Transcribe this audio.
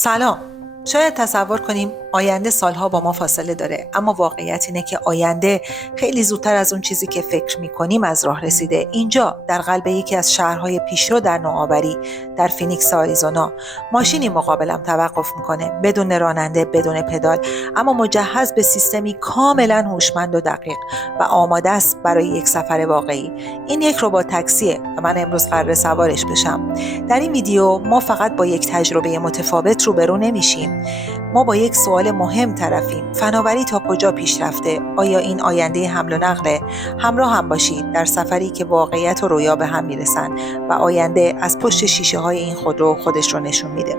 سلام. شاید تصور کنیم آینده سالها با ما فاصله داره، اما واقعیت اینه که آینده خیلی زودتر از اون چیزی که فکر می‌کنیم از راه رسیده. اینجا در قلب یکی از شهرهای پیشرو در نوآوری، در فینیکس آریزونا، ماشینی مقابلم توقف میکنه، بدون راننده، بدون پدال، اما مجهز به سیستمی کاملا هوشمند و دقیق و آماده است برای یک سفر واقعی. این یک ربات تاکسیه و من امروز قراره سوارش بشم. در این ویدیو ما فقط با یک تجربه متفاوت روبرو نمیشیم. ما با یک سوال مهم طرفیم: فناوری تا کجا پیش رفته؟ آیا این آینده حمل و نقله؟ همراه هم باشید در سفری که واقعیت و رویا به هم میرسن و آینده از پشت شیشه های این خودرو خودش رو نشون میده.